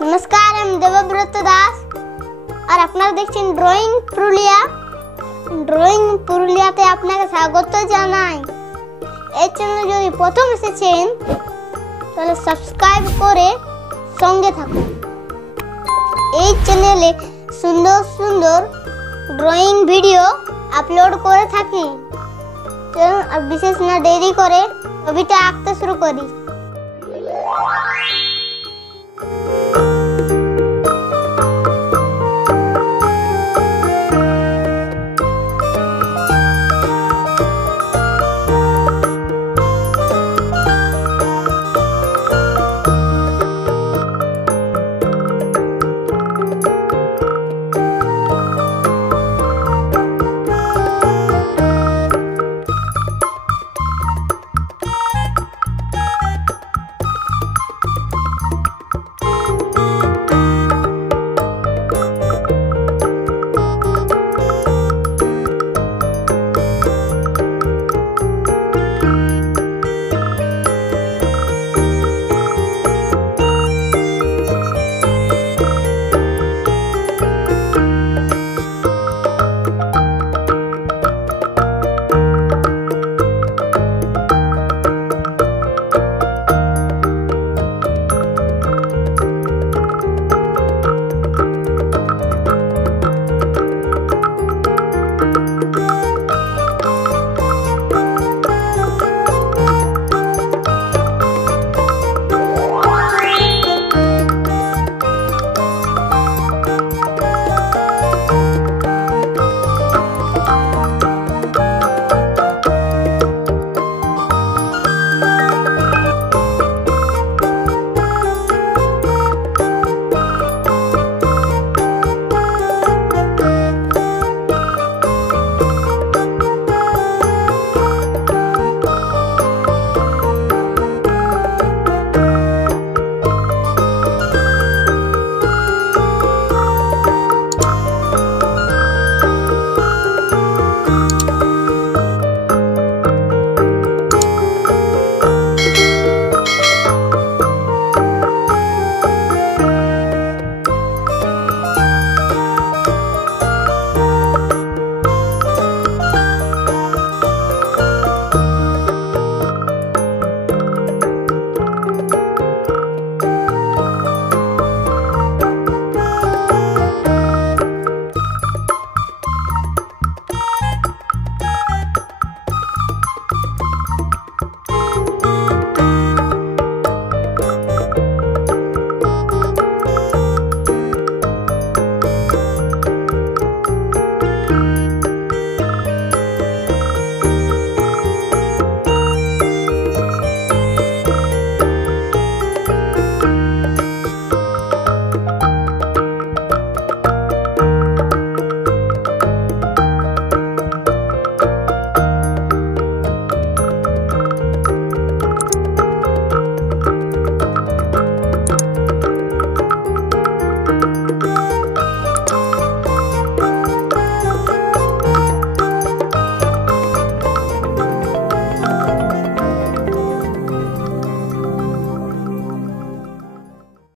नमस्कार, আমি দেবব্রত দাস আর আপনারা দেখছেন ড্রয়িং পুরুলিয়া। ড্রয়িং পুরুলিয়াতে আপনাকে স্বাগত জানাই। এই চ্যানেলে যদি প্রথম এসেছেন তাহলে সাবস্ক্রাইব করে সঙ্গে থাকুন। এই চ্যানেলে সুন্দর সুন্দর ড্রয়িং ভিডিও আপলোড করে থাকি। চলুন আর বিশেষ না দেরি করে ছবিটা আঁকতে শুরু করি।